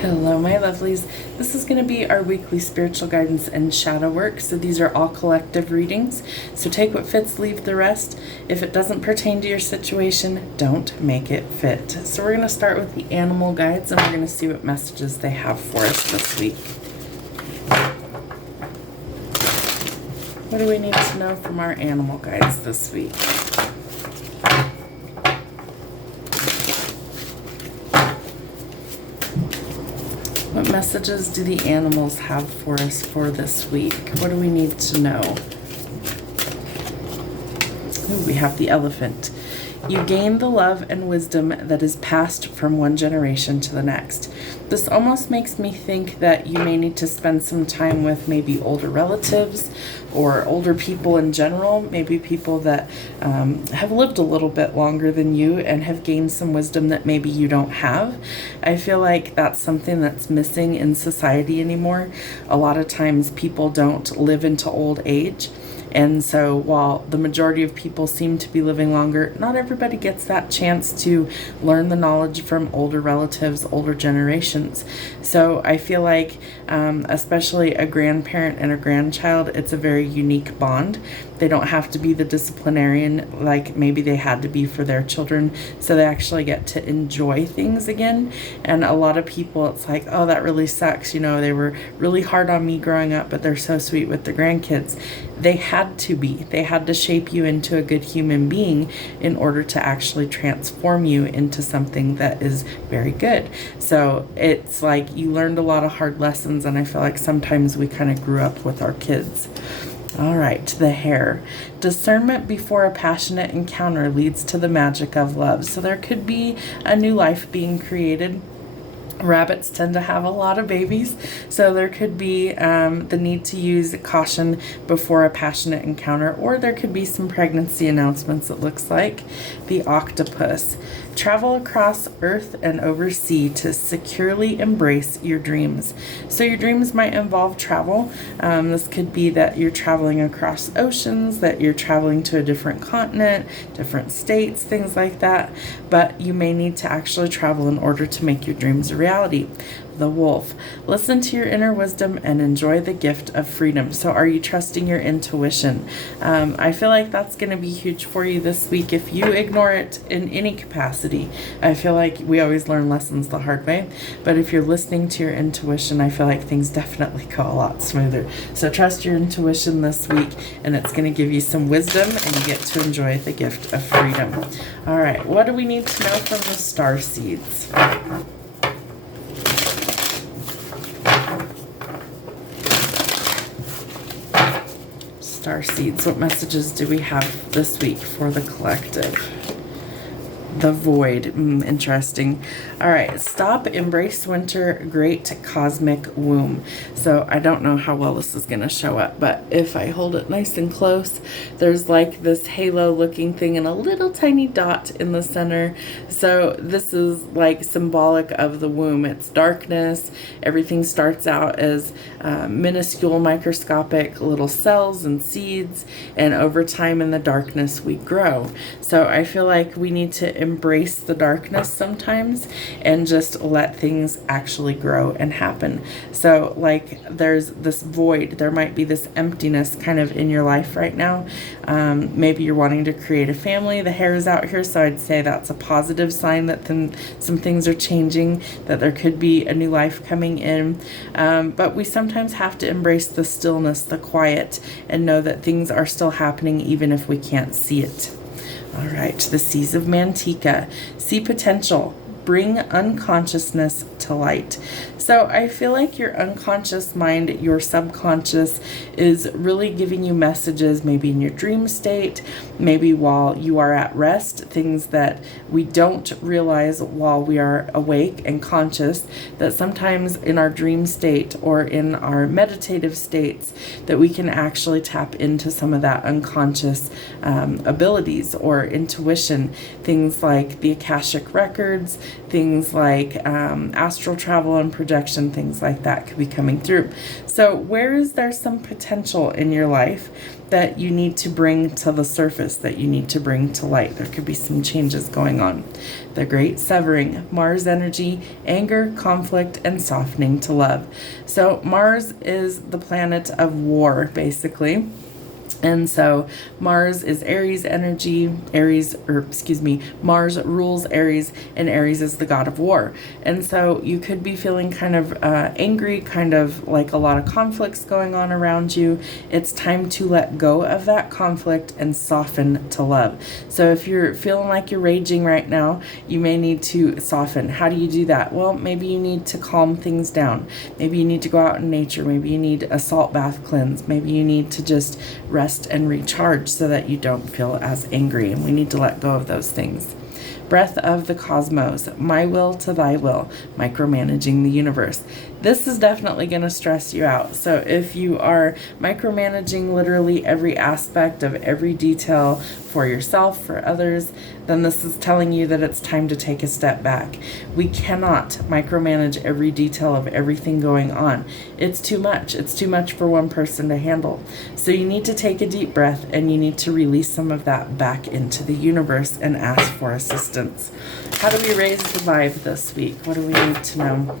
Hello, my lovelies. This is going to be our weekly spiritual guidance and shadow work. So these are all collective readings. So take what fits, leave the rest. If it doesn't pertain to your situation, don't make it fit. So we're going to start with the animal guides and we're going to see what messages they have for us this week. What do we need to know from our animal guides this week? What messages do the animals have for us for this week? What do we need to know? Ooh, we have the elephant. You gain the love and wisdom that is passed from one generation to the next. This almost makes me think that you may need to spend some time with maybe older relatives or older people in general, maybe people that have lived a little bit longer than you and have gained some wisdom that maybe you don't have. I feel like that's something that's missing in society anymore. A lot of times people don't live into old age. And so while the majority of people seem to be living longer, not everybody gets that chance to learn the knowledge from older relatives, older generations. So I feel like, especially a grandparent and a grandchild, it's a very unique bond. They don't have to be the disciplinarian like maybe they had to be for their children. So they actually get to enjoy things again. And a lot of people, it's like, oh, that really sucks. You know, they were really hard on me growing up, but they're so sweet with the grandkids. They had to be. They had to shape you into a good human being in order to actually transform you into something that is very good. So it's like you learned a lot of hard lessons, and I feel like sometimes we kind of grew up with our kids. All right, the hare. Discernment before a passionate encounter leads to the magic of love. So there could be a new life being created. Rabbits tend to have a lot of babies, so there could be the need to use caution before a passionate encounter, or there could be some pregnancy announcements, it looks like. The octopus. Travel across earth and over sea to securely embrace your dreams. So your dreams might involve travel. This could be that you're traveling across oceans, that you're traveling to a different continent, different states, things like that. But you may need to actually travel in order to make your dreams a reality. The wolf. Listen to your inner wisdom and enjoy the gift of freedom. So are you trusting your intuition? I feel like that's going to be huge for you this week. If you ignore it in any capacity, I feel like we always learn lessons the hard way. But if you're listening to your intuition, I feel like things definitely go a lot smoother. So trust your intuition this week, and it's going to give you some wisdom, and you get to enjoy the gift of freedom. All right, what do we need to know from the star seeds? Star seeds. What messages do we have this week for the collective? The void. Interesting. All right. Stop, embrace winter, great cosmic womb. So I don't know how well this is going to show up, but if I hold it nice and close, there's like this halo looking thing and a little tiny dot in the center. So this is like symbolic of the womb. It's darkness. Everything starts out as minuscule microscopic little cells and seeds, and over time in the darkness we grow. So I feel like we need to embrace the darkness sometimes and just let things actually grow and happen. So like there's this void, there might be this emptiness kind of in your life right now. Maybe you're wanting to create a family. The hare is out here, so I'd say that's a positive sign that some things are changing, that there could be a new life coming in. But we sometimes have to embrace the stillness, the quiet, and know that things are still happening even if we can't see it. All right, the Seas of Manteca. See potential. Bring unconsciousness to light. So I feel like your unconscious mind, your subconscious, is really giving you messages maybe in your dream state, maybe while you are at rest, things that we don't realize while we are awake and conscious, that sometimes in our dream state or in our meditative states that we can actually tap into some of that unconscious abilities or intuition, things like the Akashic records, things like astral travel and projection, things like that could be coming through. So where is there some potential in your life that you need to bring to the surface, that you need to bring to light? There could be some changes going on. The Great Severing, Mars energy, anger, conflict, and softening to love. So Mars is the planet of war, basically. And so Mars is Aries energy, Mars rules Aries, and Aries is the god of war. And so you could be feeling kind of angry, kind of like a lot of conflicts going on around you. It's time to let go of that conflict and soften to love. So if you're feeling like you're raging right now, you may need to soften. How do you do that? Well, maybe you need to calm things down. Maybe you need to go out in nature. Maybe you need a salt bath cleanse. Maybe you need to just rest and recharge so that you don't feel as angry, and we need to let go of those things. Breath of the cosmos, my will to thy will, micromanaging the universe. This is definitely going to stress you out. So if you are micromanaging literally every aspect of every detail for yourself, for others, then this is telling you that it's time to take a step back. We cannot micromanage every detail of everything going on. It's too much. It's too much for one person to handle. So you need to take a deep breath, and you need to release some of that back into the universe and ask for assistance. How do we raise the vibe this week? What do we need to know?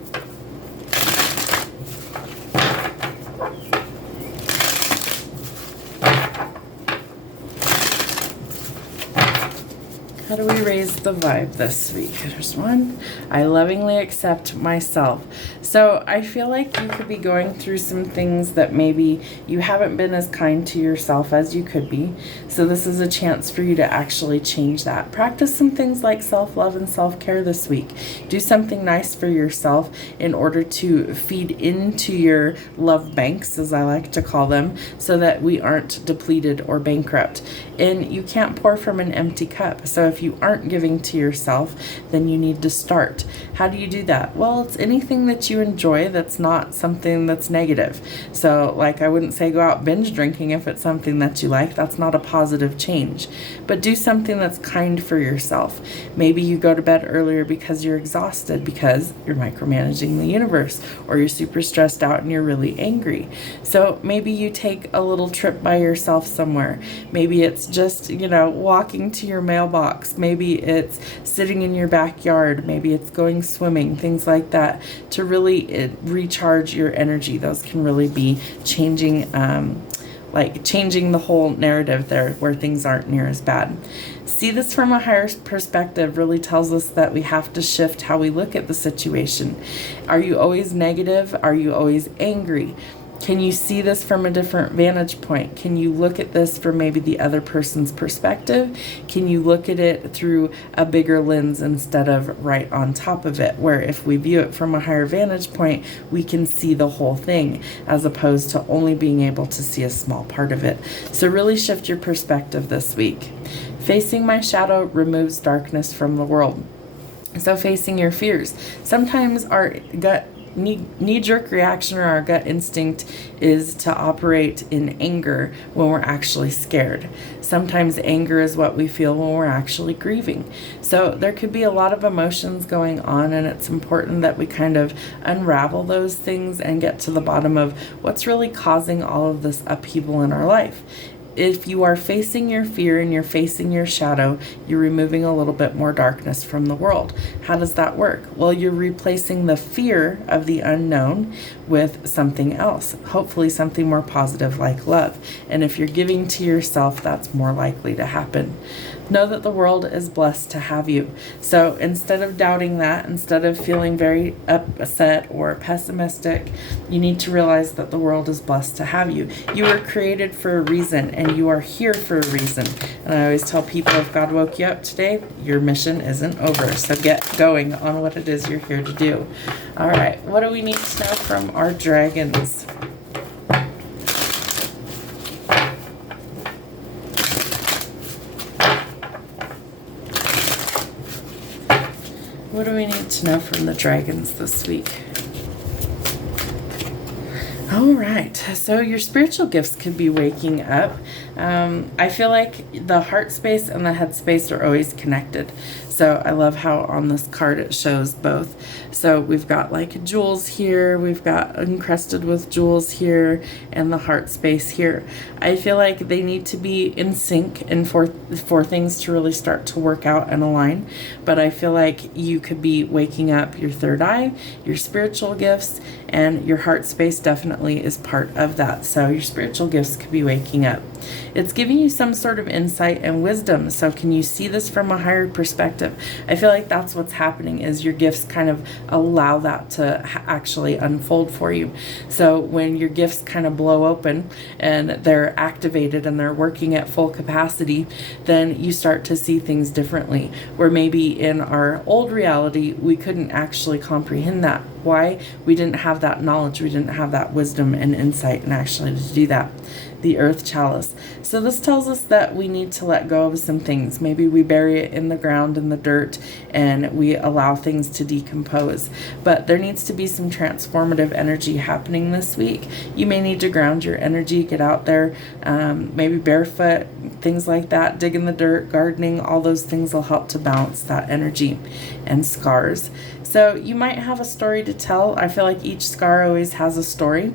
How do we raise the vibe this week? There's one. I lovingly accept myself. So I feel like you could be going through some things that maybe you haven't been as kind to yourself as you could be. So this is a chance for you to actually change that. Practice some things like self-love and self-care this week. Do something nice for yourself in order to feed into your love banks, as I like to call them, so that we aren't depleted or bankrupt. And you can't pour from an empty cup. So if you aren't giving to yourself, then you need to start. How do you do that? Well, it's anything that you enjoy that's not something that's negative. So like, I wouldn't say go out binge drinking if it's something that you like. That's not a positive change. But do something that's kind for yourself. Maybe you go to bed earlier because you're exhausted, because you're micromanaging the universe, or you're super stressed out and you're really angry. So maybe you take a little trip by yourself somewhere. Maybe it's just, walking to your mailbox. Maybe it's sitting in your backyard. Maybe it's going swimming, things like that, to really recharge your energy. Those can really be changing the whole narrative there, where things aren't near as bad. See this from a higher perspective really tells us that we have to shift how we look at the situation. Are you always negative? Are you always angry? Can you see this from a different vantage point? Can you look at this from maybe the other person's perspective? Can you look at it through a bigger lens instead of right on top of it? Where if we view it from a higher vantage point, we can see the whole thing, as opposed to only being able to see a small part of it. So really shift your perspective this week. Facing my shadow removes darkness from the world. So facing your fears. Sometimes our knee-jerk reaction or our gut instinct is to operate in anger when we're actually scared. Sometimes anger is what we feel when we're actually grieving. So there could be a lot of emotions going on, and it's important that we kind of unravel those things and get to the bottom of what's really causing all of this upheaval in our life. If you are facing your fear and you're facing your shadow, you're removing a little bit more darkness from the world. How does that work? Well, you're replacing the fear of the unknown with something else, hopefully something more positive like love. And if you're giving to yourself, that's more likely to happen. Know that the world is blessed to have you. So instead of doubting that, instead of feeling very upset or pessimistic, you need to realize that the world is blessed to have you. You were created for a reason, and you are here for a reason. And I always tell people, if God woke you up today, your mission isn't over. So get going on what it is you're here to do. All right, what do we need to know from our dragons? What do we need to know from the dragons this week? All right, so your spiritual gifts could be waking up. I feel like the heart space and the head space are always connected. So I love how on this card it shows both. So we've got like jewels here, we've got encrusted with jewels here, and the heart space here. I feel like they need to be in sync and for things to really start to work out and align. But I feel like you could be waking up your third eye, your spiritual gifts, and your heart space definitely is part of that. So your spiritual gifts could be waking up. It's giving you some sort of insight and wisdom. So can you see this from a higher perspective? I feel like that's what's happening, is your gifts kind of allow that to actually unfold for you. So when your gifts kind of blow open and they're activated and they're working at full capacity, then you start to see things differently, where maybe in our old reality we couldn't actually comprehend that. Why? We didn't have that knowledge, we didn't have that wisdom and insight and actually to do that. The earth chalice. So this tells us that we need to let go of some things. Maybe we bury it in the ground, in the dirt, and we allow things to decompose. But there needs to be some transformative energy happening this week. You may need to ground your energy, get out there, maybe barefoot, things like that, dig in the dirt, gardening, all those things will help to balance that energy. And scars. So you might have a story to tell. I feel like each scar always has a story.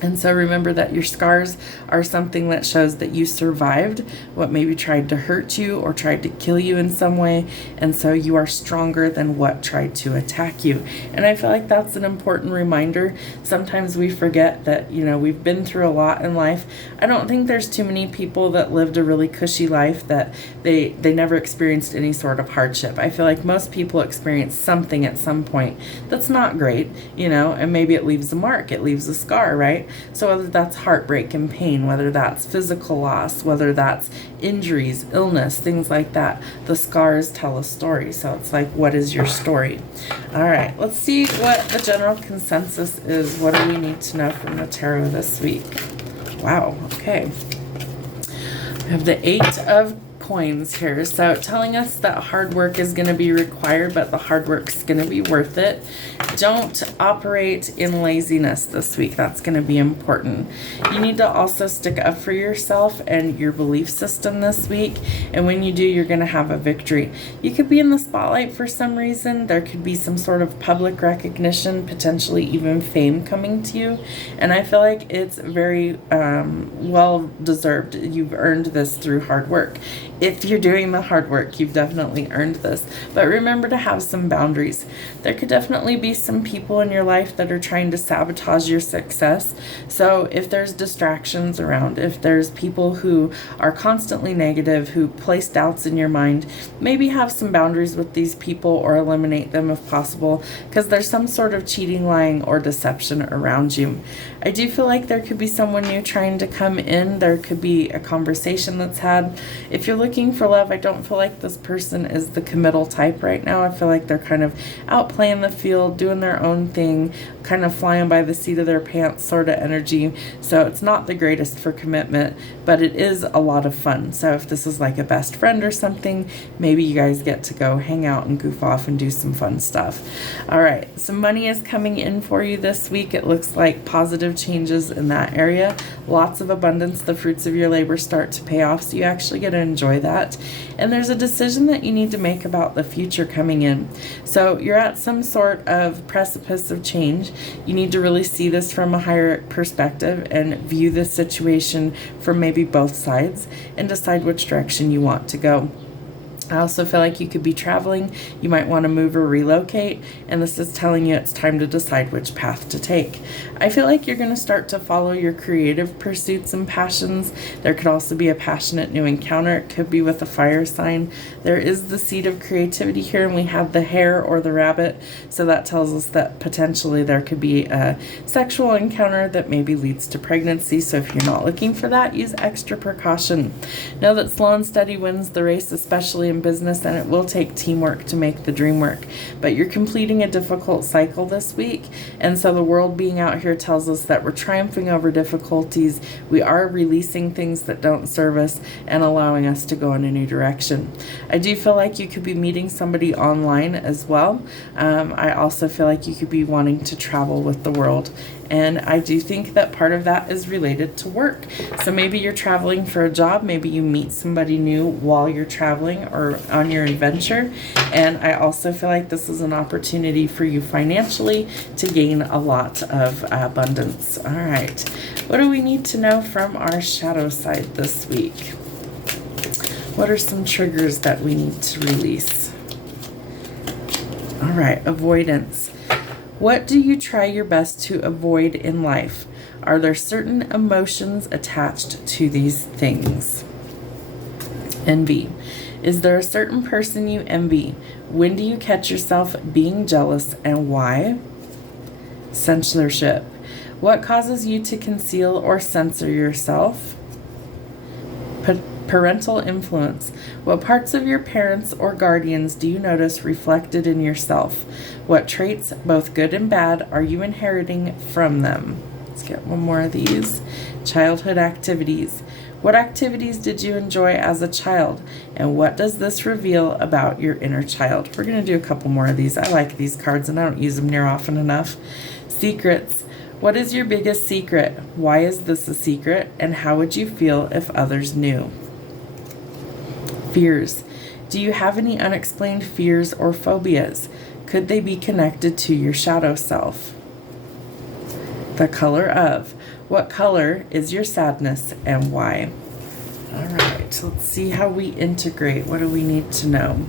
And so remember that your scars are something that shows that you survived what maybe tried to hurt you or tried to kill you in some way. And so you are stronger than what tried to attack you. And I feel like that's an important reminder. Sometimes we forget that, we've been through a lot in life. I don't think there's too many people that lived a really cushy life that they never experienced any sort of hardship. I feel like most people experience something at some point that's not great, and maybe it leaves a mark, it leaves a scar, right? So whether that's heartbreak and pain, whether that's physical loss, whether that's injuries, illness, things like that, the scars tell a story. So it's like, what is your story? All right, let's see what the general consensus is. What do we need to know from the tarot this week? Wow, okay. We have the 8 of Coins here, so telling us that hard work is going to be required, but the hard work's going to be worth it. Don't operate in laziness this week. That's going to be important. You need to also stick up for yourself and your belief system this week, and when you do, you're going to have a victory. You could be in the spotlight for some reason. There could be some sort of public recognition, potentially even fame coming to you, and I feel like it's very well deserved. You've earned this through hard work. If you're doing the hard work, you've definitely earned this. But remember to have some boundaries. There could definitely be some people in your life that are trying to sabotage your success. So if there's distractions around, if there's people who are constantly negative, who place doubts in your mind, maybe have some boundaries with these people or eliminate them if possible, because there's some sort of cheating, lying, or deception around you. I do feel like there could be someone new trying to come in. There could be a conversation that's had. If you're looking for love, I don't feel like this person is the committal type right now. I feel like they're kind of out playing the field, doing their own thing, kind of flying by the seat of their pants sort of energy. So it's not the greatest for commitment, but it is a lot of fun. So if this is like a best friend or something, maybe you guys get to go hang out and goof off and do some fun stuff. All right, some money is coming in for you this week. It looks like positive changes in that area. Lots of abundance. The fruits of your labor start to pay off, so you actually get to enjoy that. And there's a decision that you need to make about the future coming in. So you're at some sort of precipice of change. You need to really see this from a higher perspective and view the situation from maybe both sides and decide which direction you want to go. I also feel like you could be traveling. You might want to move or relocate, and this is telling you it's time to decide which path to take. I feel like you're going to start to follow your creative pursuits and passions. There could also be a passionate new encounter. It could be with a fire sign. There is the seed of creativity here, and we have the hare or the rabbit, so that tells us that potentially there could be a sexual encounter that maybe leads to pregnancy. So if you're not looking for that, use extra precaution. Know that slow and steady wins the race, especially in business, and it will take teamwork to make the dream work. But you're completing a difficult cycle this week, and so the world being out here tells us that we're triumphing over difficulties. We are releasing things that don't serve us and allowing us to go in a new direction. I do feel like you could be meeting somebody online as well. I also feel like you could be wanting to travel with the world And I do think that part of that is related to work. So maybe you're traveling for a job, maybe you meet somebody new while you're traveling or on your adventure. And I also feel like this is an opportunity for you financially to gain a lot of abundance. All right. What do we need to know from our shadow side this week? What are some triggers that we need to release? All right, avoidance. What do you try your best to avoid in life? Are there certain emotions attached to these things? Envy. Is there a certain person you envy? When do you catch yourself being jealous and why? Censorship. What causes you to conceal or censor yourself? Parental influence. What parts of your parents or guardians do you notice reflected in yourself? What traits, both good and bad, are you inheriting from them? Let's get one more of these. Childhood activities. What activities did you enjoy as a child? And what does this reveal about your inner child? We're going to do a couple more of these. I like these cards and I don't use them near often enough. Secrets. What is your biggest secret? Why is this a secret? And how would you feel if others knew? Fears. Do you have any unexplained fears or phobias? Could they be connected to your shadow self? The color of. What color is your sadness and why? All right, let's see how we integrate. What do we need to know?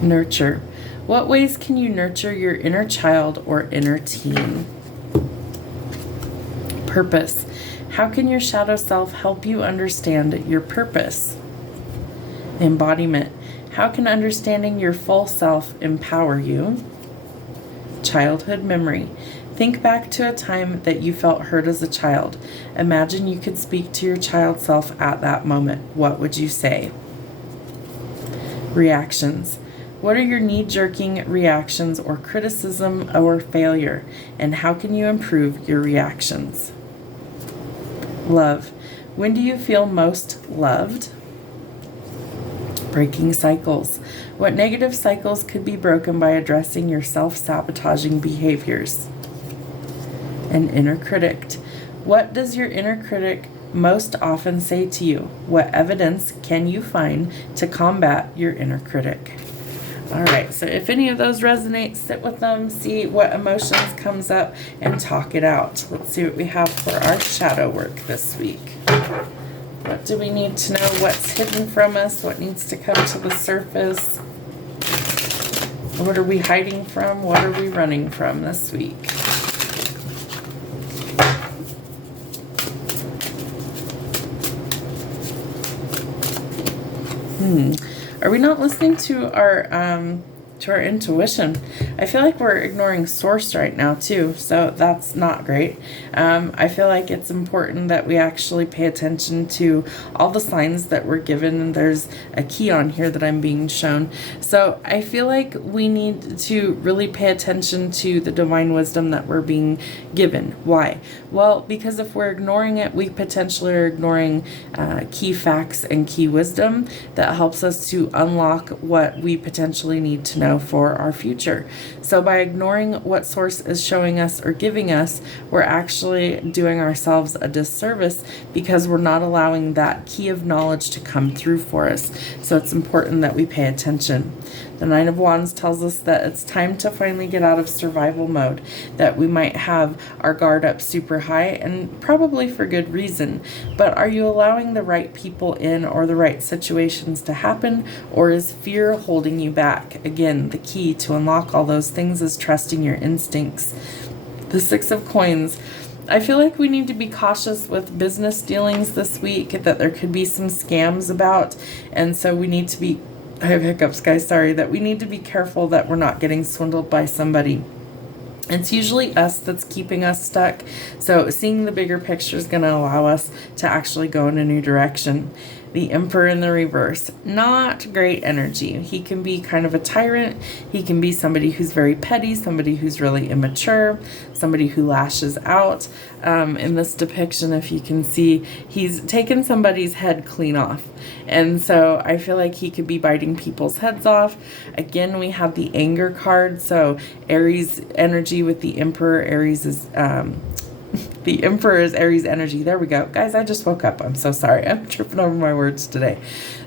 Nurture. What ways can you nurture your inner child or inner teen? Purpose. How can your shadow self help you understand your purpose? Embodiment. How can understanding your full self empower you? Childhood memory. Think back to a time that you felt hurt as a child. Imagine you could speak to your child self at that moment. What would you say? Reactions. What are your knee-jerking reactions or criticism or failure? And how can you improve your reactions? Love. When do you feel most loved? Breaking cycles. What negative cycles could be broken by addressing your self-sabotaging behaviors? An inner critic. What does your inner critic most often say to you? What evidence can you find to combat your inner critic? All right, so if any of those resonate, sit with them, see what emotions comes up, and talk it out. Let's see what we have for our shadow work this week. What do we need to know? What's hidden from us? What needs to come to the surface? What are we hiding from? What are we running from this week? Are we not listening to our intuition? I feel like we're ignoring source right now too, so that's not great. I feel like it's important that we actually pay attention to all the signs that we're given, and there's a key on here that I'm being shown. So I feel like we need to really pay attention to the divine wisdom that we're being given. Why? Well, because if we're ignoring it, we potentially are ignoring key facts and key wisdom that helps us to unlock what we potentially need to know for our future. So by ignoring what source is showing us or giving us, we're actually doing ourselves a disservice because we're not allowing that key of knowledge to come through for us. So it's important that we pay attention. The Nine of Wands tells us that it's time to finally get out of survival mode, that we might have our guard up super high, and probably for good reason. But are you allowing the right people in or the right situations to happen, or is fear holding you back? Again, the key to unlock all those things is trusting your instincts. The Six of Coins. I feel like we need to be cautious with business dealings this week, that there could be some scams about, and so we need to be, I have hiccups, guys, sorry, that we need to be careful that we're not getting swindled by somebody. It's usually us that's keeping us stuck, so seeing the bigger picture is going to allow us to actually go in a new direction. The Emperor in the reverse. Not great energy. He can be kind of a tyrant. He can be somebody who's very petty, somebody who's really immature, somebody who lashes out. In this depiction, if you can see, he's taken somebody's head clean off. And so I feel like he could be biting people's heads off. Again, we have the anger card. So Aries energy with the Emperor. Aries is... the Emperor is Aries energy. There we go. Guys, I just woke up. I'm so sorry. I'm tripping over my words today.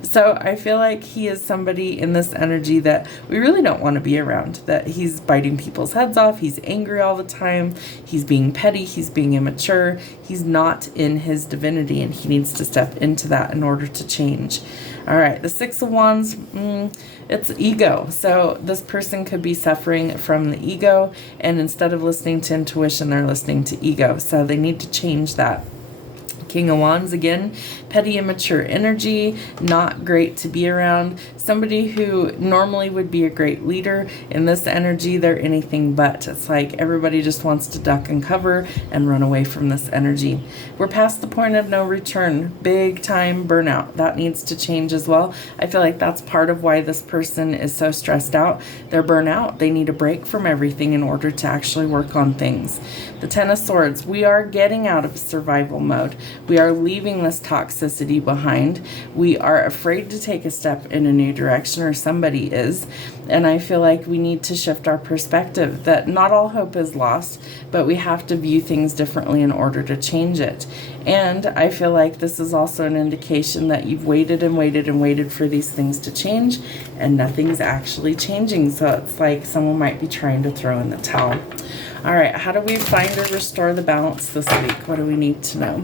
So I feel like he is somebody in this energy that we really don't want to be around, that he's biting people's heads off. He's angry all the time. He's being petty. He's being immature. He's not in his divinity, and he needs to step into that in order to change. All right, the Six of Wands, it's ego. So this person could be suffering from the ego, and instead of listening to intuition, they're listening to ego. So they need to change that. King of Wands again, petty, immature energy, not great to be around. Somebody who normally would be a great leader, in this energy, they're anything but. It's like everybody just wants to duck and cover and run away from this energy. We're past the point of no return. Big time burnout. That needs to change as well. I feel like that's part of why this person is so stressed out. They're burnout. They need a break from everything in order to actually work on things. The Ten of Swords. We are getting out of survival mode. We are leaving this toxicity behind. We are afraid to take a step in a new direction, or somebody is. And I feel like we need to shift our perspective that not all hope is lost, but we have to view things differently in order to change it. And I feel like this is also an indication that you've waited and waited and waited for these things to change, and nothing's actually changing. So it's like someone might be trying to throw in the towel. All right, how do we find or restore the balance this week? What do we need to know?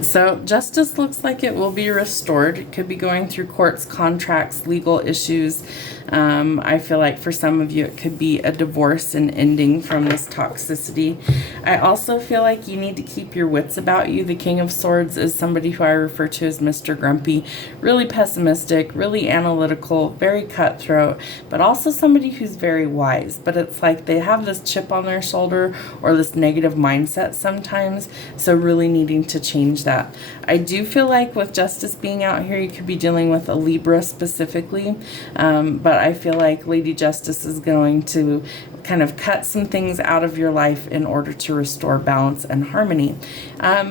So justice looks like it will be restored. It could be going through courts, contracts, legal issues. I feel like for some of you it could be a divorce and ending from this toxicity. I also feel like you need to keep your wits about you. The King of Swords is somebody who I refer to as Mr. Grumpy. Really pessimistic, really analytical, very cutthroat, but also somebody who's very wise. But it's like they have this chip on their shoulder or this negative mindset sometimes. So really needing to change that. I do feel like with justice being out here, you could be dealing with a Libra specifically, but I feel like Lady Justice is going to kind of cut some things out of your life in order to restore balance and harmony.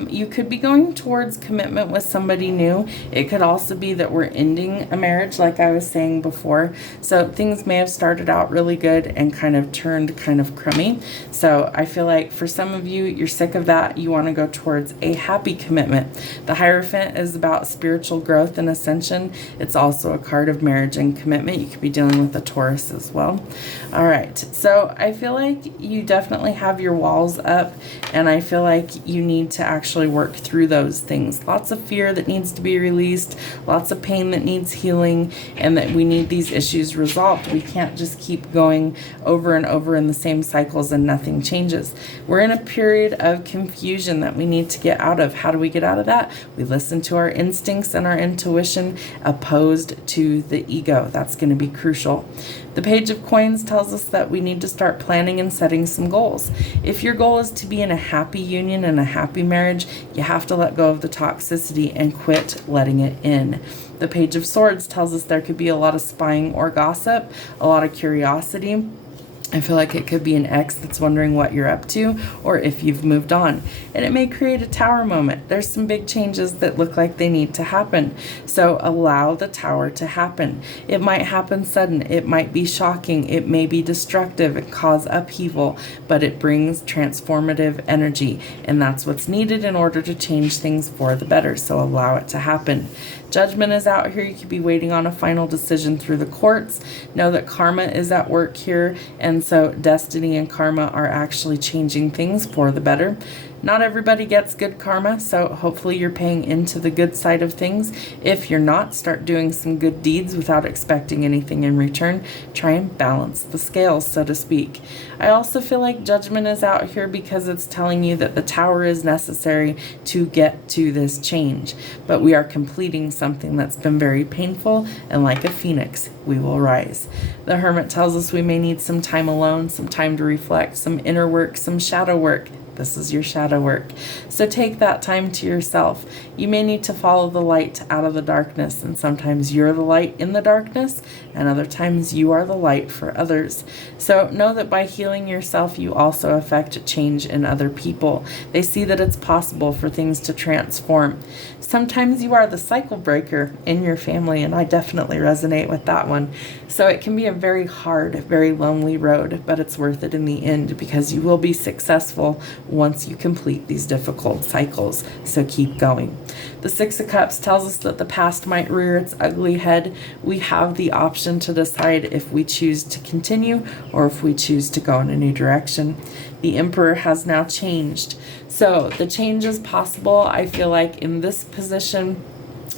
You could be going towards commitment with somebody new. It could also be that we're ending a marriage, like I was saying before. So things may have started out really good and kind of turned kind of crummy. So I feel like for some of you, you're sick of that. You want to go towards a happy commitment. The Hierophant is about spiritual growth and ascension. It's also a card of marriage and commitment. You could be dealing with a Taurus as well. All right. So I feel like you definitely have your walls up, and I feel like you need to actually work through those things. Lots of fear that needs to be released, lots of pain that needs healing, and that we need these issues resolved. We can't just keep going over and over in the same cycles and nothing changes. We're in a period of confusion that we need to get out of. How do we get out of that? We listen to our instincts and our intuition opposed to the ego. That's going to be crucial. The Page of Coins tells us that we need to start planning and setting some goals. If your goal is to be in a happy union and a happy marriage, you have to let go of the toxicity and quit letting it in. The Page of Swords tells us there could be a lot of spying or gossip, a lot of curiosity. I feel like it could be an ex that's wondering what you're up to or if you've moved on. And it may create a tower moment. There's some big changes that look like they need to happen. So allow the tower to happen. It might happen sudden. It might be shocking. It may be destructive and cause upheaval, but it brings transformative energy. And that's what's needed in order to change things for the better. So allow it to happen. Judgment is out here. You could be waiting on a final decision through the courts. Know that karma is at work here, and so destiny and karma are actually changing things for the better. Not everybody gets good karma, so hopefully you're paying into the good side of things. If you're not, start doing some good deeds without expecting anything in return. Try and balance the scales, so to speak. I also feel like judgment is out here because it's telling you that the tower is necessary to get to this change. But we are completing something that's been very painful, and like a phoenix, we will rise. The Hermit tells us we may need some time alone, some time to reflect, some inner work, some shadow work. This is your shadow work. So take that time to yourself. You may need to follow the light out of the darkness, and sometimes you're the light in the darkness, and other times you are the light for others. So know that by healing yourself, you also affect change in other people. They see that it's possible for things to transform. Sometimes you are the cycle breaker in your family, and I definitely resonate with that one. So it can be a very hard, very lonely road, but it's worth it in the end because you will be successful once you complete these difficult cycles. So keep going. The Six of Cups tells us that the past might rear its ugly head. We have the option to decide if we choose to continue or if we choose to go in a new direction. The Emperor has now changed. So the change is possible. I feel like in this position,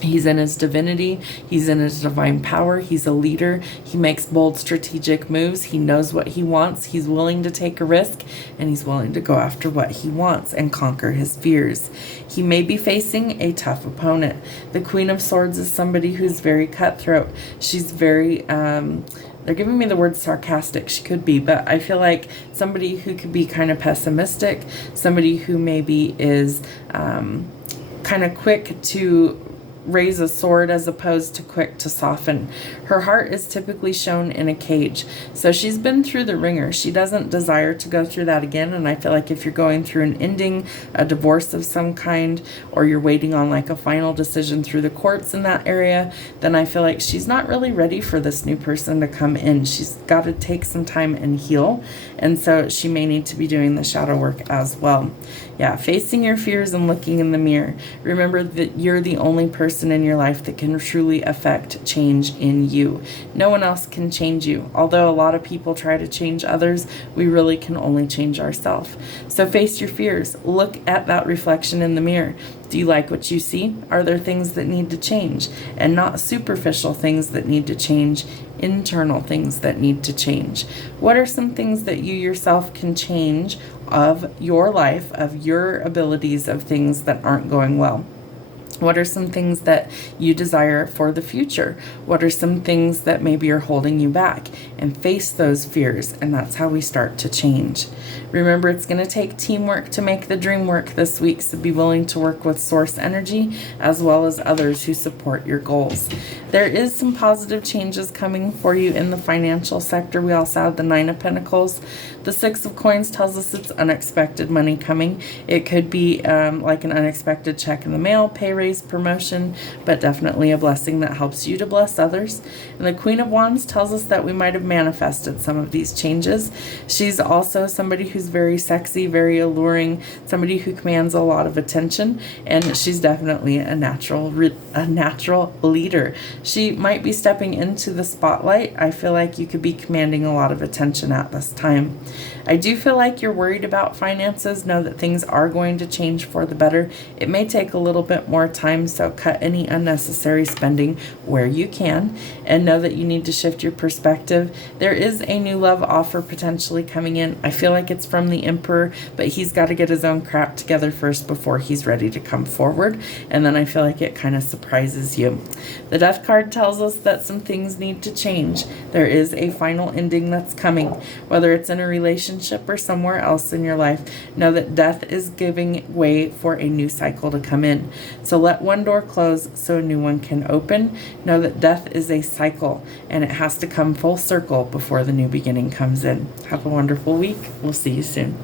he's in his divinity. He's in his divine power. He's a leader. He makes bold strategic moves. He knows what he wants. He's willing to take a risk, and he's willing to go after what he wants and conquer his fears. He may be facing a tough opponent. The Queen of Swords is somebody who's very cutthroat. She's very, they're giving me the word sarcastic. She could be, but I feel like somebody who could be kind of pessimistic, somebody who maybe is kind of quick to raise a sword as opposed to quick to soften. Her heart is typically shown in a cage. So she's been through the ringer. She doesn't desire to go through that again. And I feel like if you're going through an ending, a divorce of some kind, or you're waiting on like a final decision through the courts in that area, then I feel like she's not really ready for this new person to come in. She's got to take some time and heal. And so she may need to be doing the shadow work as well. Yeah, facing your fears and looking in the mirror. Remember that you're the only person in your life that can truly affect change in you. No one else can change you. Although a lot of people try to change others, we really can only change ourselves. So face your fears. Look at that reflection in the mirror. Do you like what you see? Are there things that need to change? And not superficial things that need to change, internal things that need to change. What are some things that you yourself can change of your life, of your abilities, of things that aren't going well? What are some things that you desire for the future? What are some things that maybe are holding you back? And face those fears, and that's how we start to change. Remember, it's going to take teamwork to make the dream work this week, so be willing to work with source energy as well as others who support your goals. There is some positive changes coming for you in the financial sector. We also have the Nine of Pentacles. The Six of Coins tells us it's unexpected money coming. It could be like an unexpected check in the mail, pay raise, promotion, but definitely a blessing that helps you to bless others. And the Queen of Wands tells us that we might have manifested some of these changes. She's also somebody who's very sexy, very alluring, somebody who commands a lot of attention, and she's definitely a natural leader. She might be stepping into the spotlight. I feel like you could be commanding a lot of attention at this time. I do feel like you're worried about finances. Know that things are going to change for the better. It may take a little bit more time, so cut any unnecessary spending where you can, and know that you need to shift your perspective. There is a new love offer potentially coming in. I feel like it's from the Emperor, but he's got to get his own crap together first before he's ready to come forward, and then I feel like it kind of surprises you. The Death card tells us that some things need to change. There is a final ending that's coming, whether it's in a relationship or somewhere else in your life. Know that death is giving way for a new cycle to come in. So let one door close so a new one can open. Know that death is a cycle, and it has to come full circle before the new beginning comes in. Have a wonderful week. We'll see you soon.